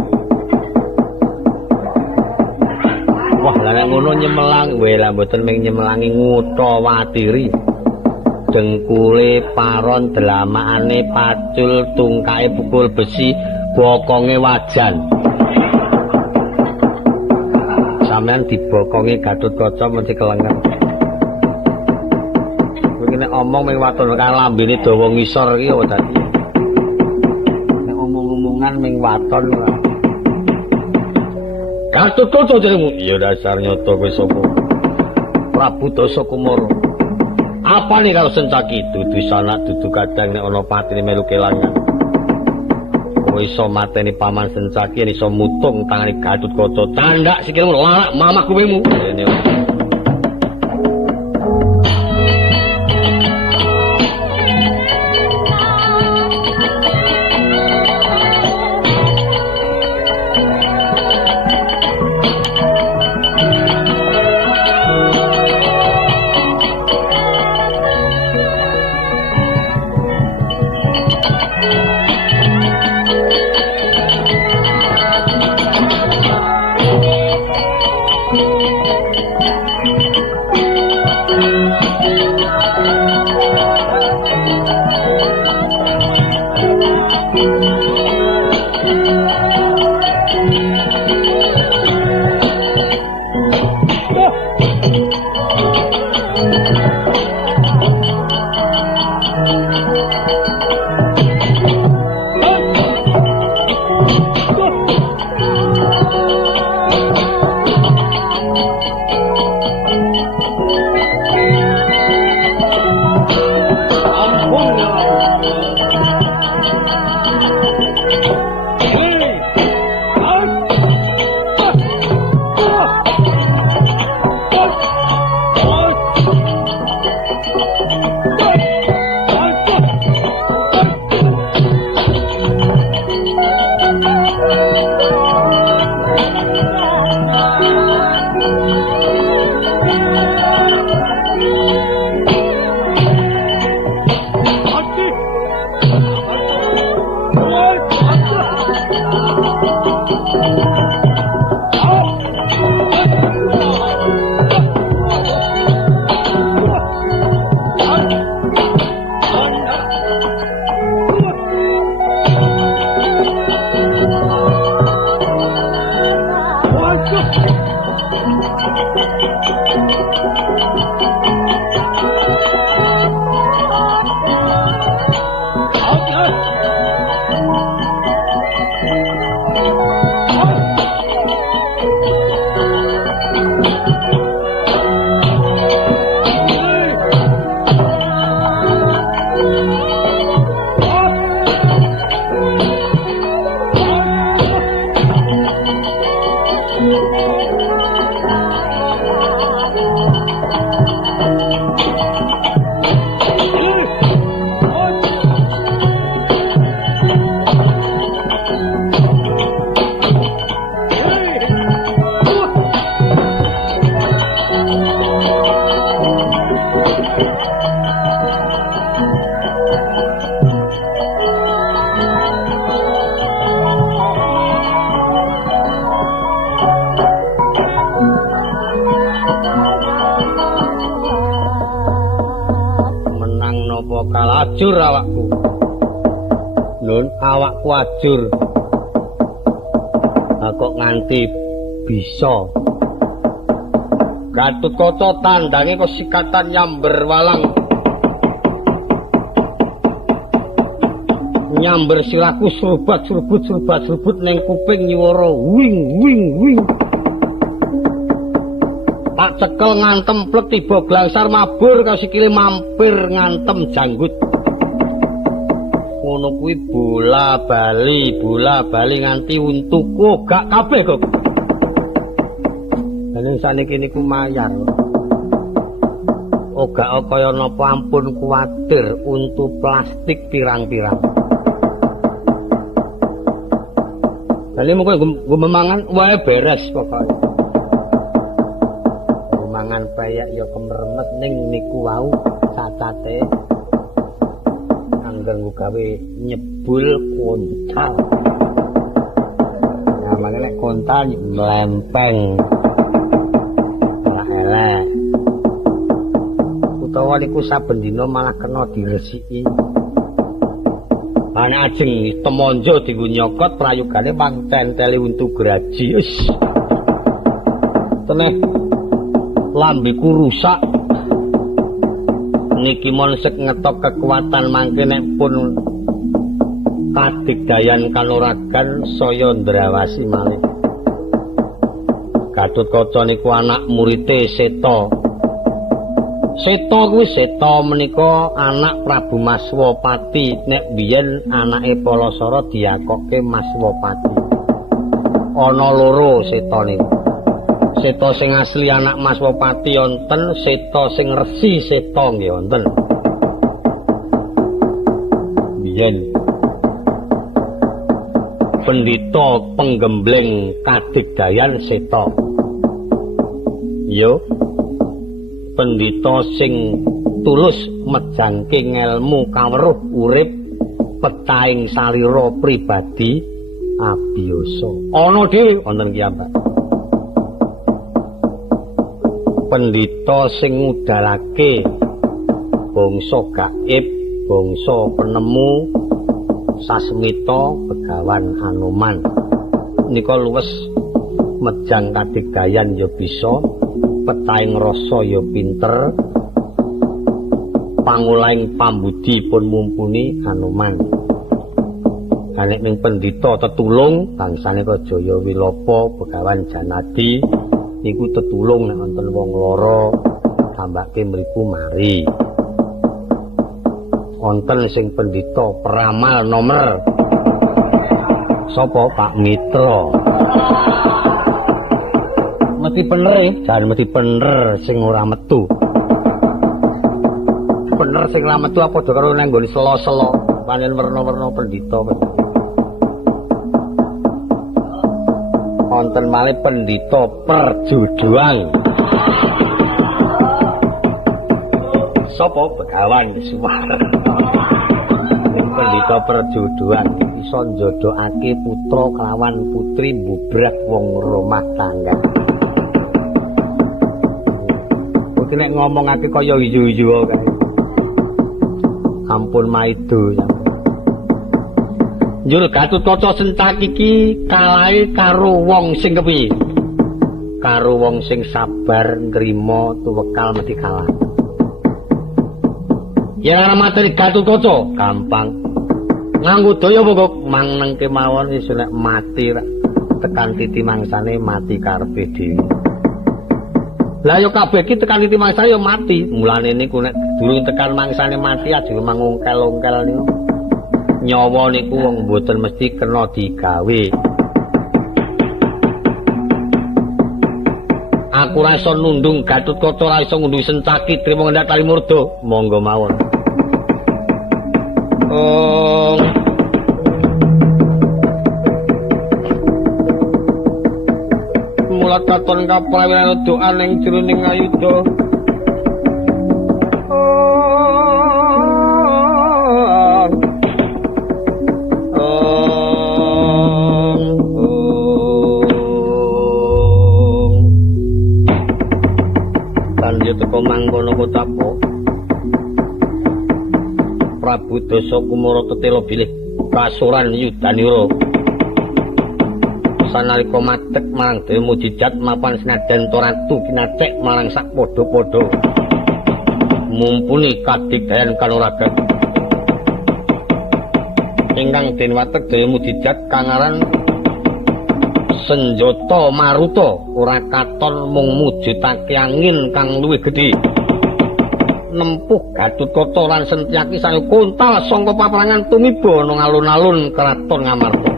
Wah, lah nek ngono nyemelang, wae lah mboten mung nyemelangi ngutha watiri. Dengkule paron delamakane pacul tungkae pukul besi bokonge wajan. Sampeyan dibokongi Gatotkaca mesti kelengen. Iki nek omong mung waton karo lambene dawa ngisor iki apa dadi? Ming waton lah. Gatotkaca jaremu, ya dasar nyoto kowe sapa? Prabu Dasakumara. Apane karo Sencaki dudu sanak dudu kadang nek ana patine melu kelangan. Kowe iso mateni paman Sencaki iso mutung tangane Gatotkaca. Tandak sikilmu larak mamah kuwemu. Ajur awakku. Nun, awakku ajur. Kok nganti bisa. Gatotkaca tandange kok sikatan nyamber walang. nyamber siraku serbat-serbut ning kuping nyiwara wing wing wing. Tak cekel ngantem plet tiba glangsar mabur karo sikile mampir ngantem janggut. Ngono kuwi bola bali nganti untuku gak kabeh kok. Ning saniki niku mayar. Oga kaya napa ampun kuwatir untu plastik pirang-pirang. Kali mengko gumemangan wae beres pokoke. Gumangan payak ya kemremet ning niku wau cacate anggere gawe nyebul kontal. Namane nek kontal mlempeng. Ora elek. Utawa niku saben dina malah kena diresiki. Ana ajeng temonjo dienggo nyokot prayogane pang centeli untu graji. Wis. Teneh lambeku rusak. Niki mon sek ngetok kekuatan mangke nek pun kadigdayan kanuragan saya ndrawasi malih. Gatotkaca niku anak murite Seta. Seta kuwi Seta menika anak Prabu Maswapati, nek biyen anake Palasara diakokke Maswapati. Ana loro Seta niku. Seta sing asli anak Maswapati wonten, Seta sing resi Seta nggih wonten. Biyen pendhita penggembleng kadigdayan Seta. Yo pendhita sing tulus mejangking ilmu kaweruh urip petahing salira pribadi abiyasa. Ana dhewe wonten kiyambak. Pendhita sing ngudalake bangsa gaib, bangsa penemu sasmita Begawan Anoman. Nika luwes mejang kadigdayan ya bisa, petahing rasa ya pinter, pangulahing pambudi pun mumpuni Anoman. Nek ning pendhita tetulung bangsane Jaya Wilapa Begawan Janadi niku tetulung nek wonten wong lara tambake mriku mari. Wonten sing pendhita peramal nomer sapa Pak Mitra. Mesti bener ya, jangan mesti bener sing ora metu. Bener sing ora metu apa padha karo nang nggone selo-selo, panen werna-werna pendhita. Wonten malih pendhita perjuduan. Sapa Begawan Suwara. Pendhita perjuduan iso njodhokake putra kelawan putri bubrah wong rumah tangga. Nek ngomongake kaya ijo-ijo kae. Ampun maido. Njur Gatotkaca Sencak iki kalahe karo wong sing kepiye? Karo wong sing sabar nrimo tuwekal mesti kalah. Yen ana materi Gatotkaca gampang. Nganggo daya pokok maneng kemawon wis nek mati tekan titi mangsane mati karepe dhewe. Lah yo kabeh iki tekan titi mangsane yo mati. Mulane niku nek durung tekan mangsane mati aja mangungkel-ungkel niku. Nyawa niku wong mboten mesti kena digawe. Aku ora iso nundung Gatotkaca, ora iso nundung Sencaki trimo ngendak Kalimurda. Monggo mawon. Mulat katon kaprawiran doa ning jroning ayuda. Kanthi teka mangkono kotapa Prabu Dasa Kumara tetela bilih kasuran yudanira. Sanalika madeg marang Dewa Mujijat mapan senajan Ratu kinacek marang sak padha-padha. Mumpuni kadigdayan kanuragan. Ing ingkang den watek daya mujijat kang aran Senjata Maruta ora katon mung mujudake angin kang luwih gedhe nempuh Gatotkaca lan Sentyaki saya kontal sangka paperangan tumiba nang alun-alun Kraton Ngamarta.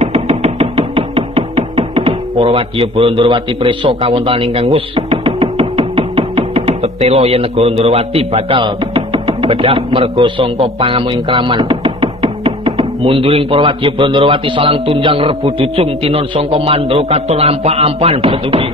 Para wadya Ndrawati prisa kawontenan ingkang wus tetela yen negara Ndrawati bakal bedah merga sangka pangamuing kraman. Munduring para wadya Ndrawati salang tunjang rebu ducung tinon sangka mandra katon ampak-ampan bedugi.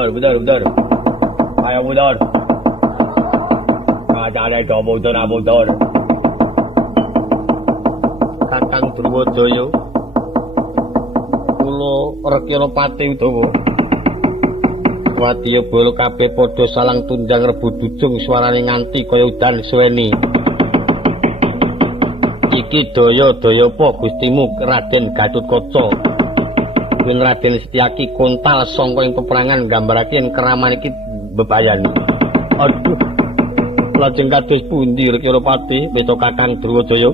Budar. Budar. Ayo budar. Kacane do budar. Kakang Drewajaya. Kula Rekana Pati Udawa. Wadya bala kabeh padha salang tunjang rebu dujung swarane nganti kaya udan suweni. Iki daya apa Gustimu Raden Gatotkaca? Kuwi Raden Setyaki kontal sangka ing peperangan nggambarake yen keraman iki bebayani. Aduh. Lajeng kados pundi Rekana Pati Beta Kakang Drewajaya?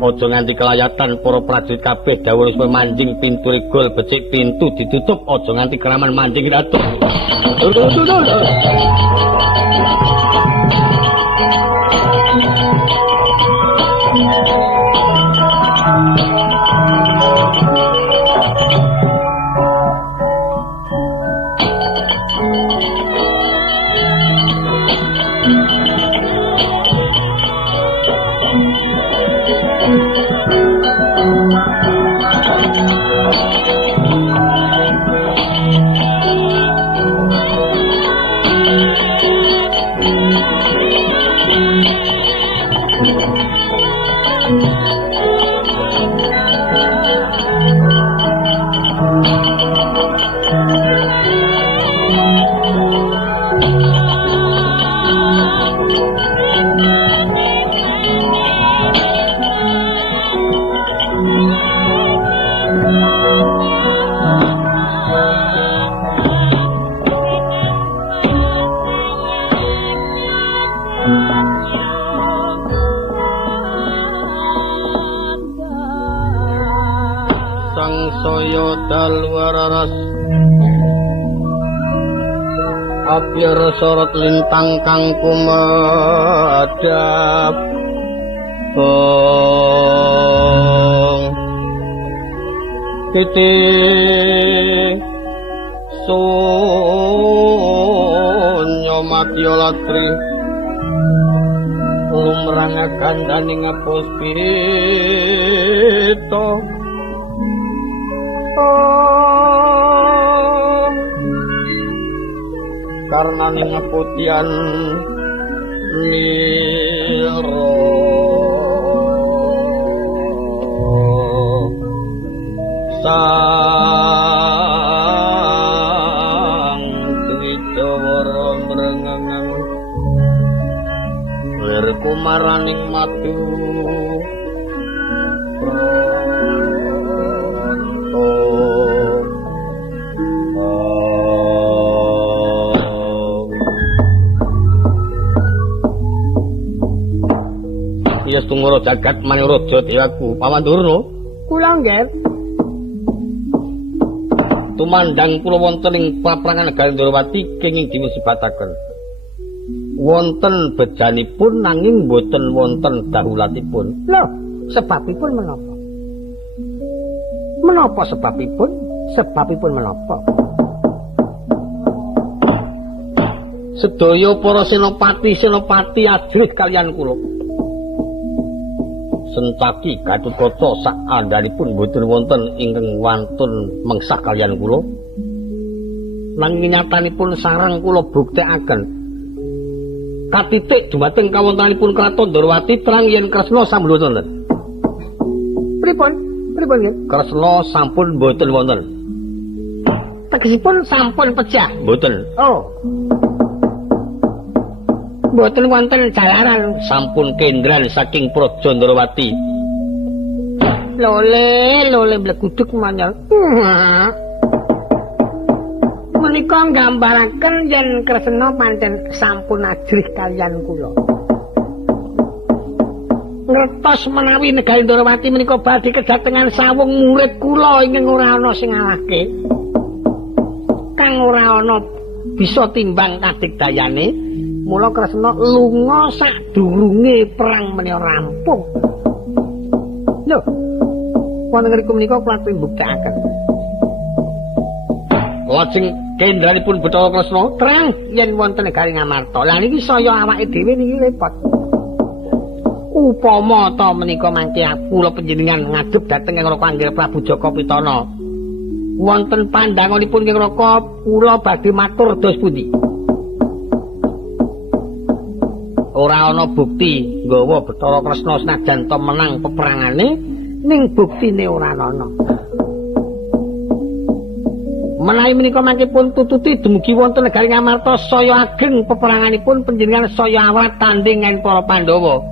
Aja nganti kelayatan para prajurit kabeh dawuh supaya manjing pintu regol becik pintu ditutup aja nganti keraman manjing ratu. Sangsaya dalwararas apir sorot lintang kang kumadhap titik Sunya Madya Latri lumrang gandaning Puspita karnaning putian nira sang Trijawara mrengengan lir kumaraning madu Iya setungguh jagat maniraja dewaku Pamandurna kula nggih tumandang kula wonten ing paprangan Gandrawati kenging dimusibataken wonten bejanipun nanging boten wonten dahulatipun lho sebabipun menapa menapa sebabipun menapa sedaya para senopati ajrih kalian kula Sentaki Gatotkaca sak andhanipun boten wonten ingkang wantun mengsah kaliyan kula. Nanging nyatanipun sareng kula buktekaken. Katitik dumateng kawontenanipun Kraton Ndorowati terang yen Kresna sampun wonten. Pripun nggih? Kresna sampun boten wonten. Tegesipun sampun pejah? Boten. Oh. Boten wonten jalaran sampun kendran saking Praja Ndorowati. Lole bleguduk manyal. Menika nggambaraken yen Kresna pancen sampun ajrih kaliyan kula. Ngertos menawi negari Ndorowati menika badhe kedatengan sawung murid kula ingkang ora ana sing ngalahke. Kang ora ana bisa timbang kadigdayane. Mula Kresna lunga sadurunge perang menika rampung. Lho. Wonten ngriku menika kula mbuktekaken. Lajeng kendranipun Bathara Kresna terang yen wonten negari Ngamarta. Lah niki saya awake dhewe niki repot. Upama ta menika mangke kula panjenengan ngadhep dhateng Kang Panggil Prabu Jaka Pitana. Wonten pandanganipun Kang Raka kula badhe matur dos pundi? Ora ana bukti nggawa Bathara Kresna senajan to menang peperangane ning buktine ora ana. Menawi menika mangke pun tututi dumugi wonten negari Ngamarta saya ageng peperanganipun panjenengan saya awrat tanding kan para Pandhawa.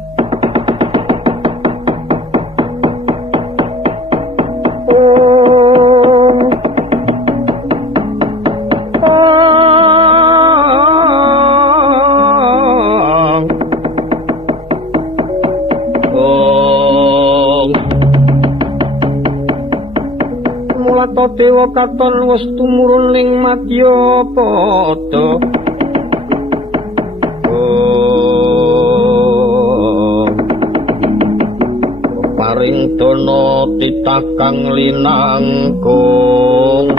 Dewa Katon wis tumurun ning Madyapada. Paring dana titah kang linangkung.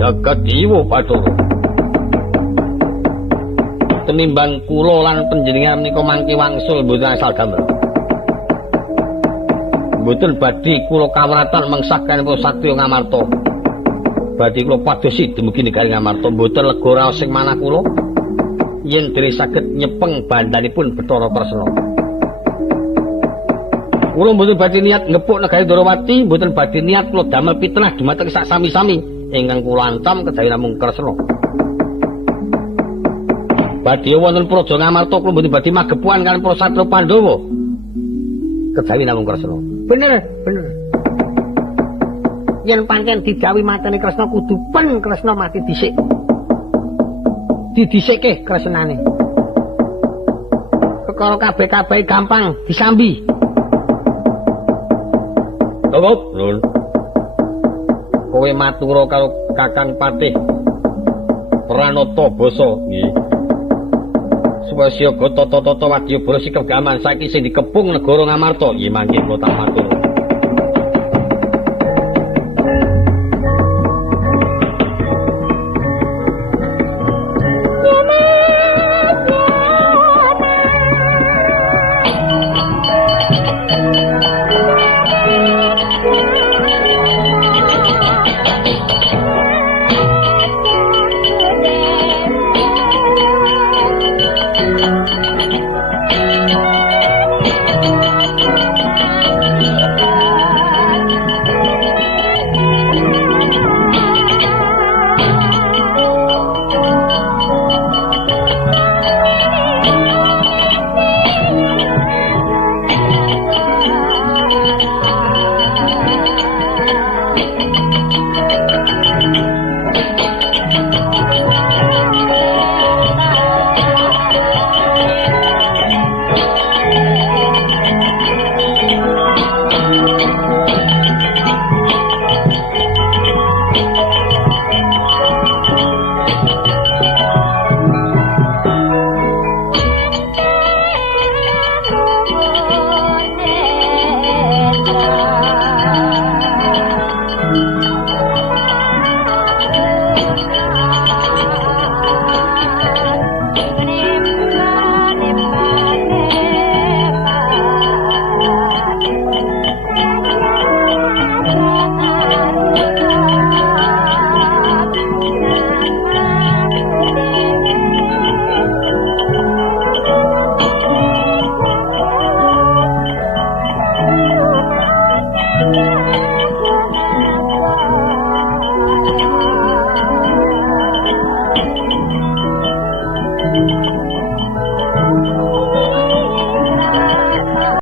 Jagat Dewa Bathara. Tenimbang kula lan panjenengan menika mangke wangsul mboten asal gamel. Mboten badhe kula kawratan mengsahkan Satya Ngamarta. Badhe kula padosi dumugi negari Ngamarta mboten lega raos sing manah kula yen dene saged nyepeng bandhanipun Bathara Kresna. Kula mboten badhe niat ngepuk negari Ndorowati, mboten badhe niat kula damel pitnah dumateng sak sami-sami ingkang kula ancam kejawi namung Kresna. Badhe wonten Praja Ngamarta kula mboten badhe magepuan kaliyan para Satya Pandhawa kejawi namung Kresna. Bener. Yen pancen dijawi mateni Kresna kudu pen Kresna mati dhisik. Didhisikke Kresnane. Kekara kabeh-kabeh gampang disambi. Tonggo, Lur. Kowe matura karo Kakang Patih Pranata Basa nggih. Swasya Gata Tata Wadyabala sikep gaman saiki sing dikepung negara Ngamarta. Nggih mangke kula tak matur.